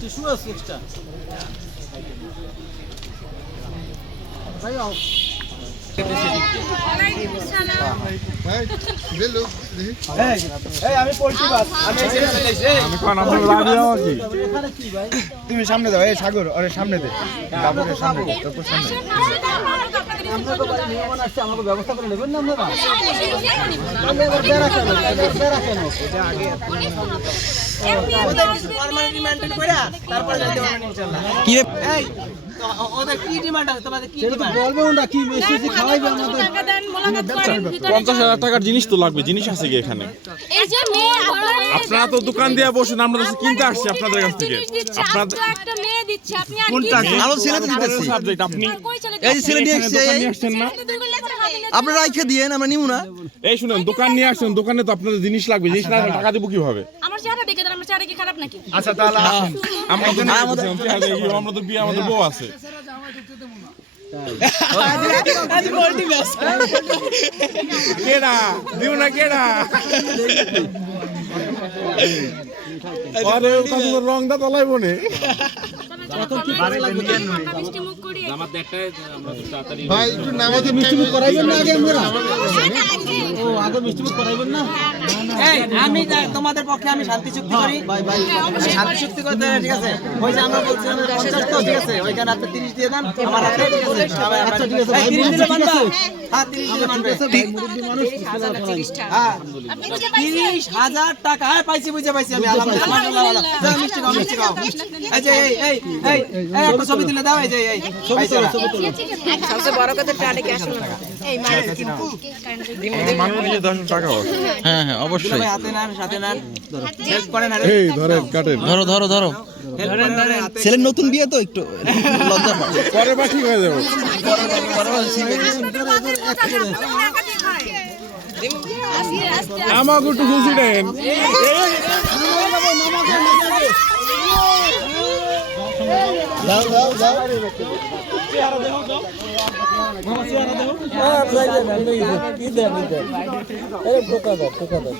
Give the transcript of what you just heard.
Tissue আছে extra. তুমি সামনে দাও এই সাগর আরে সামনে দে। বাবুরের সামনে দে তোর সামনে ব্যবস্থা করে নেবেন না আপনারা পঞ্চাশ হাজার টাকার জিনিস তো লাগবে জিনিস আছে কি এখানে? এই যে মেয়ে আপনারা তো দোকান দিয়ে বসেন আমরা কিনতে আসছি আপনাদের কাছ থেকে। আপনারা রাইখে দিয়েন আমরা নিমু না। এই শুনেন দোকান নিয়ে আসছেন দোকানে তো আপনাদের জিনিস লাগবে জিনিস না টাকা দেবো কীভাবে? দেখে দেন আমার চেহারা কি খারাপ নাকি? আচ্ছা তাহলে আমরা তো নিয়ে আসছি, চেহারা দেখি, আমরা তো বিয়ে আমাদের বউ আছে। কেডা দিও না কেডা আরে কত রং দা তলাইব নে। ভাই একটু নামাজে মিষ্টি মুখ করাইবেন না আগে আমরা? ও আগে মিষ্টি মুখ করাইবেন না? এই, আমি তোমাদের পক্ষে আমি শান্তি চুক্তি করি। ভাই ভাই আমি শান্তি চুক্তি করতে ঠিক আছে? ওই যে আমরা বলছিলাম পঞ্চাশ তো ঠিক আছে? ওইখানে আপনি তিরিশ দিয়ে দেন আমার হাতে ঠিক আছে? সবাই আচ্ছা ভাই। তিরিশ দিলে মানবা? হ্যাঁ তিরিশ দিলে মানবে। ভাই মুরব্বী মানুষ হ্যাঁ। তিরিশ হাজার টাকা হ্যাঁ পাইছি বুঝে পাইছি আমি আলহামদুলিল্লাহ মাশাআল্লাহ, আলহামদুলিল্লাহ। যাও, মিষ্টি খাও মিষ্টি খাও। এই যে এই এই এই এই একটা ছবি তুলে দাও এই যে এই পাইছি না। মানুষ নিয়ে দশ টাকা হ্যাঁ হ্যাঁ আরে এই ধরেন কাটেন ধরো ধরো ধরো ছেলের নতুন বিয়ে তো একটু লজ্জা পরে বা ঠিক হয়ে যাবে আমাকে একটু খুশি দেন যাও যাও যাও হ্যাঁ ভাই দেন আপনি কি দেন কি দেন এই টোকা দাও টোকা দাও।